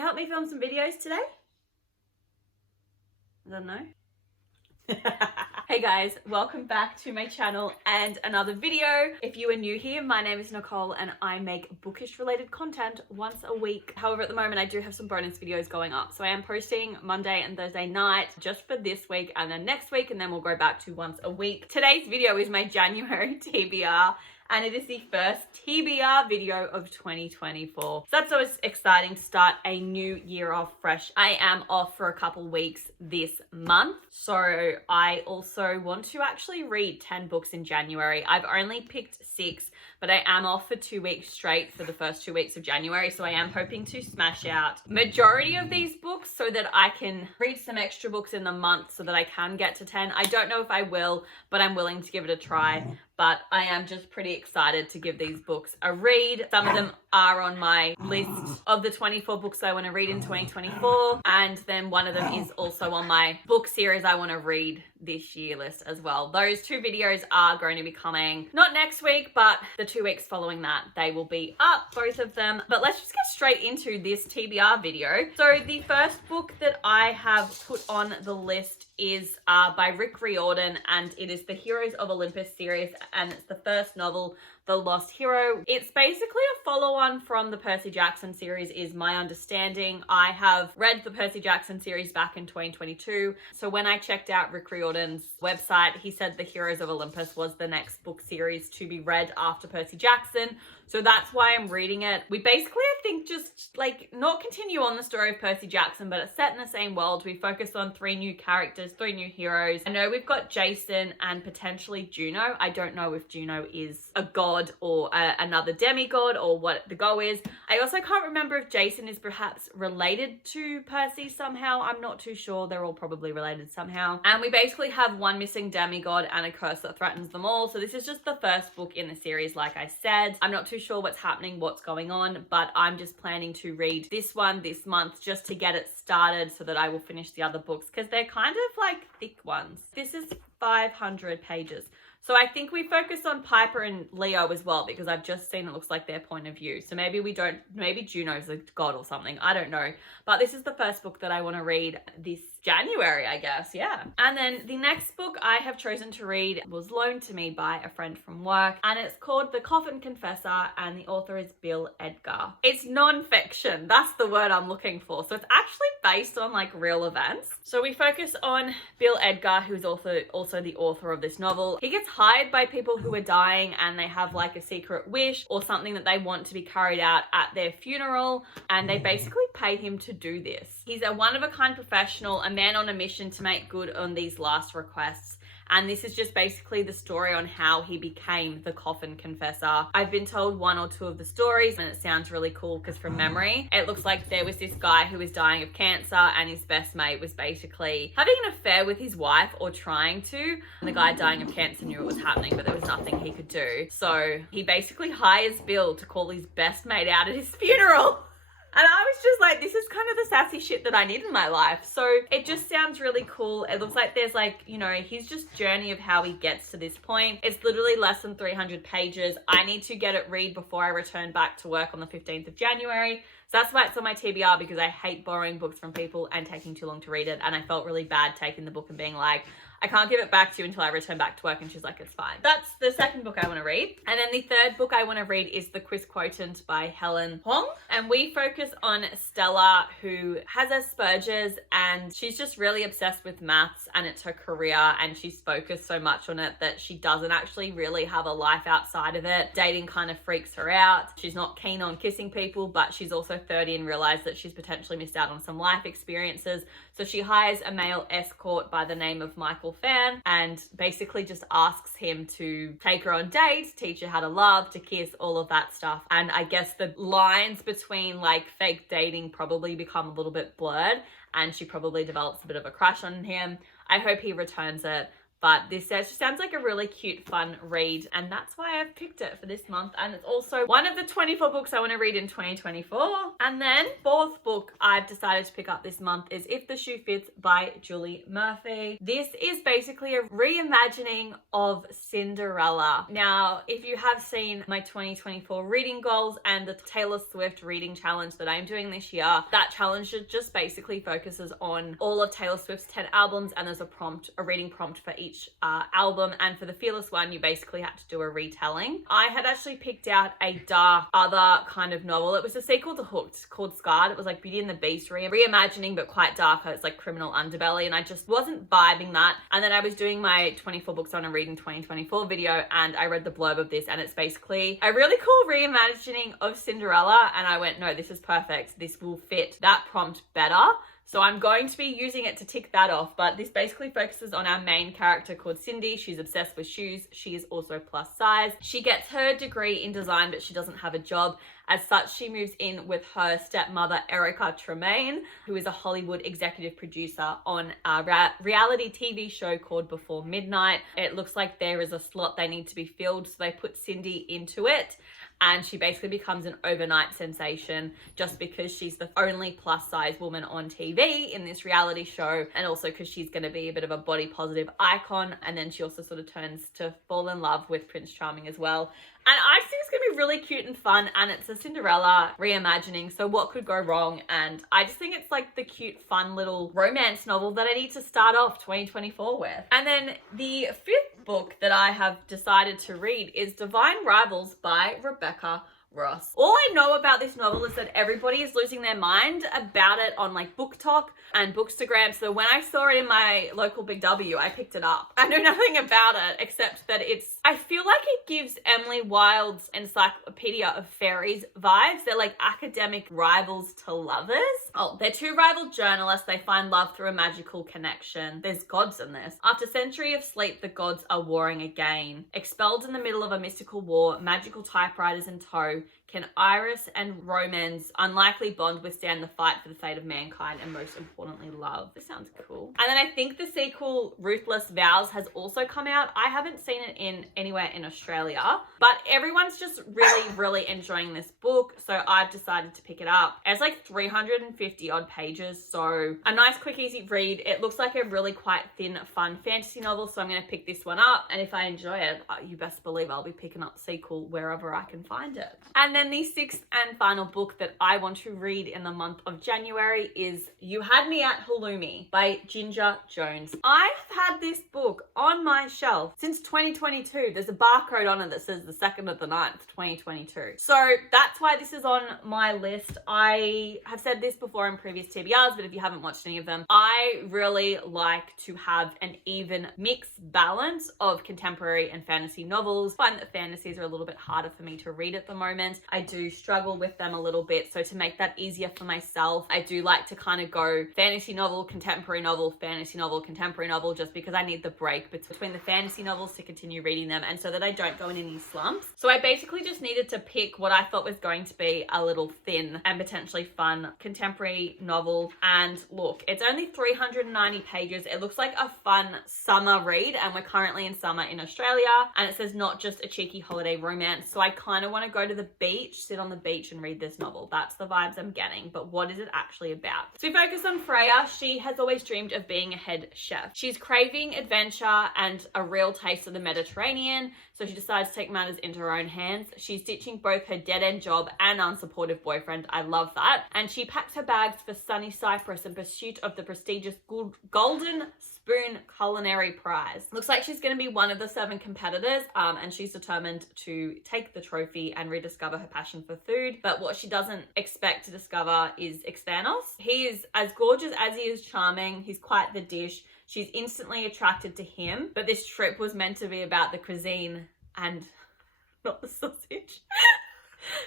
you help me film some videos today? I don't know. Hey guys, welcome back to my channel and another video. If you are new here, my name is Nicole and I make bookish related content once a week. However, at the moment I do have some bonus videos going up. So I am posting Monday and Thursday night just for this week and then next week, and then we'll go back to once a week. Today's video is my January TBR. And it is the first TBR video of 2024. So that's always exciting to start a new year off fresh. I am off for a couple weeks this month. So I also want to actually read 10 books in January. I've only picked 6, but I am off for 2 weeks straight for the first 2 weeks of January. So I am hoping to smash out majority of these books so that I can read some extra books in the month so that I can get to 10. I don't know if I will, but I'm willing to give it a try. But I am just pretty excited to give these books a read. Some of them are on my list of the 24 books I want to read in 2024. And then one of them is also on my book series I want to read this year list as well. Those 2 videos are going to be coming, not next week, but the 2 weeks following that, they will be up, both of them. But let's just get straight into this TBR video. So the first book that I have put on the list is by Rick Riordan, and it is the Heroes of Olympus series, and it's the first novel, The Lost Hero. It's basically a follow-on from the Percy Jackson series, is my understanding. I have read the Percy Jackson series back in 2022. So when I checked out Rick Riordan's website, he said the Heroes of Olympus was the next book series to be read after Percy Jackson. So that's why I'm reading it. We basically, I think, just like not continue on the story of Percy Jackson, but it's set in the same world. We focus on 3 new characters, 3 new heroes. I know we've got Jason and potentially Juno. I don't know if Juno is a god or another demigod or what the goal is. I also can't remember if Jason is perhaps related to Percy somehow. I'm not too sure. They're all probably related somehow. And we basically have one missing demigod and a curse that threatens them all. So this is just the first book in the series, like I said. I'm not too sure what's happening, what's going on, but I'm just planning to read this one this month just to get it started so that I will finish the other books because they're kind of like thick ones. This is 500 pages. So I think we focus on Piper and Leo as well because I've just seen it looks like their point of view. So maybe we don't, maybe Juno's a god or something. I don't know. But this is the first book that I want to read this January, I guess. Yeah. And then the next book I have chosen to read was loaned to me by a friend from work, and it's called The Coffin Confessor, and the author is Bill Edgar. It's non-fiction. That's the word I'm looking for. So it's actually based on like real events. So we focus on Bill Edgar, who's also the author of this novel. He gets hired by people who are dying and they have like a secret wish or something that they want to be carried out at their funeral, and they basically paid him to do this. He's a one-of-a-kind professional, a man on a mission to make good on these last requests. And this is just basically the story on how he became the Coffin Confessor. I've been told 1 or 2 of the stories and it sounds really cool because from memory, it looks like there was this guy who was dying of cancer and his best mate was basically having an affair with his wife or trying to. And the guy dying of cancer knew it was happening, but there was nothing he could do. So he basically hires Bill to call his best mate out at his funeral. And I was just like, this is kind of the sassy shit that I need in my life. So it just sounds really cool. It looks like there's like, you know, his just journey of how he gets to this point. It's literally less than 300 pages. I need to get it read before I return back to work on the 15th of January. So that's why it's on my TBR, because I hate borrowing books from people and taking too long to read it. And I felt really bad taking the book and being like, I can't give it back to you until I return back to work. And she's like, it's fine. That's the second book I want to read. And then the third book I want to read is The Quizquotient by Helen Hong. And we focus on Stella, who has Asperger's and she's just really obsessed with maths and it's her career. And she's focused so much on it that she doesn't actually really have a life outside of it. Dating kind of freaks her out. She's not keen on kissing people, but she's also 30 and realized that she's potentially missed out on some life experiences. So she hires a male escort by the name of Michael Fan and basically just asks him to take her on dates, teach her how to love, to kiss, all of that stuff. And I guess the lines between like fake dating probably become a little bit blurred and she probably develops a bit of a crush on him. I hope he returns it. but this sounds like a really cute, fun read, and that's why I've picked it for this month. And it's also one of the 24 books I want to read in 2024. And then fourth book I've decided to pick up this month is If the Shoe Fits by Julie Murphy. This is basically a reimagining of Cinderella. Now, if you have seen my 2024 reading goals and the Taylor Swift reading challenge that I'm doing this year, that challenge just basically focuses on all of Taylor Swift's 10 albums, and there's a reading prompt for each album. And for the Fearless one, you basically had to do a retelling. I had actually picked out a dark other kind of novel. It was a sequel to Hooked called Scarred. It was like Beauty and the Beast reimagining, but quite dark. It's like criminal underbelly, and I just wasn't vibing that. And then I was doing my 24 books I want to read in 2024 video, and I read the blurb of this, and it's basically a really cool reimagining of Cinderella, and I went, no, this is perfect. This will fit that prompt better. So I'm going to be using it to tick that off, but this basically focuses on our main character called Cindy. She's obsessed with shoes. She is also plus size. She gets her degree in design, but she doesn't have a job. As such, she moves in with her stepmother, Erica Tremaine, who is a Hollywood executive producer on a reality TV show called Before Midnight. It looks like there is a slot they need to be filled, so they put Cindy into it. And she basically becomes an overnight sensation just because she's the only plus size woman on TV in this reality show. And also because she's going to be a bit of a body positive icon. And then she also sort of turns to fall in love with Prince Charming as well. And I think it's going to be really cute and fun. And it's a Cinderella reimagining. So what could go wrong? And I just think it's like the cute, fun little romance novel that I need to start off 2024 with. And then the fifth book that I have decided to read is Divine Rivals by Rebecca Ross. All I know about this novel is that everybody is losing their mind about it on like Book Talk and Bookstagram. So when I saw it in my local Big W, I picked it up. I know nothing about it except that I feel like it gives Emily Wilde's Encyclopedia of Fairies vibes. They're like academic rivals to lovers. Oh, they're two rival journalists. They find love through a magical connection. There's gods in this. After a century of sleep, the gods are warring again. Expelled in the middle of a mystical war, magical typewriters in tow, can Iris and Roman's unlikely bond withstand the fight for the fate of mankind and most importantly love? This sounds cool. And then I think the sequel Ruthless Vows has also come out. I haven't seen it anywhere in Australia, but everyone's just really enjoying this book, so I've decided to pick it up. It's like 350 odd pages, so a nice quick easy read. It looks like a really quite thin fun fantasy novel, so I'm going to pick this one up, and if I enjoy it, you best believe I'll be picking up the sequel wherever I can find it. And then the sixth and final book that I want to read in the month of January is You Had Me at Halloumi by Ginger Jones. I've had this book on my shelf since 2022. There's a barcode on it that says the 2nd of the 9th, 2022. So that's why this is on my list. I have said this before in previous TBRs, but if you haven't watched any of them, I really like to have an even mixed balance of contemporary and fantasy novels. I find that fantasies are a little bit harder for me to read at the moment. I do struggle with them a little bit. So to make that easier for myself, I do like to kind of go fantasy novel, contemporary novel, fantasy novel, contemporary novel, just because I need the break between the fantasy novels to continue reading them and so that I don't go in any slumps. So I basically just needed to pick what I thought was going to be a little thin and potentially fun contemporary novel. And look, it's only 390 pages. It looks like a fun summer read, and we're currently in summer in Australia, and it says not just a cheeky holiday romance. So I kind of want to go to the beach, sit on the beach and read this novel. That's the vibes I'm getting, but what is it actually about? So we focus on Freya. She has always dreamed of being a head chef. She's craving adventure and a real taste of the Mediterranean, so she decides to take matters into her own hands. She's ditching both her dead-end job and unsupportive boyfriend. I love that. And she packs her bags for sunny Cyprus in pursuit of the prestigious Golden Spoon Culinary Prize. Looks like she's going to be one of the 7 competitors, and she's determined to take the trophy and rediscover her passion for food. But what she doesn't expect to discover is Xthanos. He is as gorgeous as he is charming. He's quite the dish. She's instantly attracted to him, but this trip was meant to be about the cuisine and not the sausage.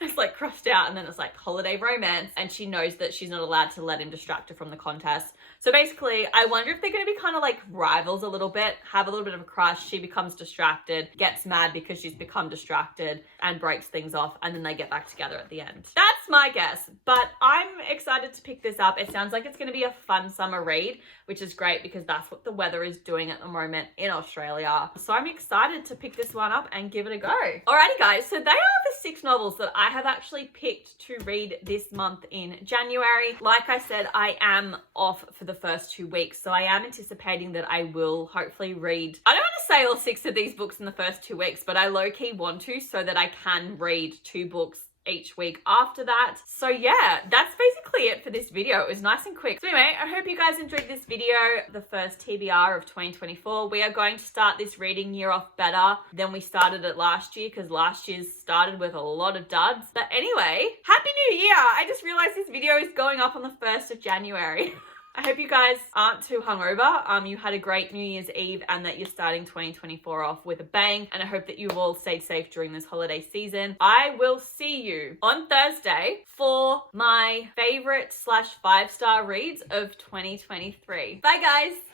It's like crossed out, and then it's like holiday romance, and she knows that she's not allowed to let him distract her from the contest. So basically, I wonder if they're going to be kind of like rivals a little bit, have a little bit of a crush. She becomes distracted, gets mad because she's become distracted, and breaks things off, and then they get back together at the end. That's my guess, but I'm excited to pick this up. It sounds like it's going to be a fun summer read, which is great because that's what the weather is doing at the moment in Australia. So I'm excited to pick this one up and give it a go. Alrighty guys, so they are the 6 novels that I have actually picked to read this month in January. Like I said, I am off for the first 2 weeks, so I am anticipating that I will hopefully read, I don't want to say all 6 of these books in the first 2 weeks, but I low-key want to, so that I can read 2 books each week after that. So yeah, that's basically it for this video. It was nice and quick. So anyway, I hope you guys enjoyed this video, the first TBR of 2024. We are going to start this reading year off better than we started it last year, because last year's started with a lot of duds. But anyway, Happy New Year! I just realized this video is going up on the 1st of January. I hope you guys aren't too hungover. You had a great New Year's Eve, and that you're starting 2024 off with a bang. And I hope that you all stayed safe during this holiday season. I will see you on Thursday for my favorite / 5-star reads of 2023. Bye guys.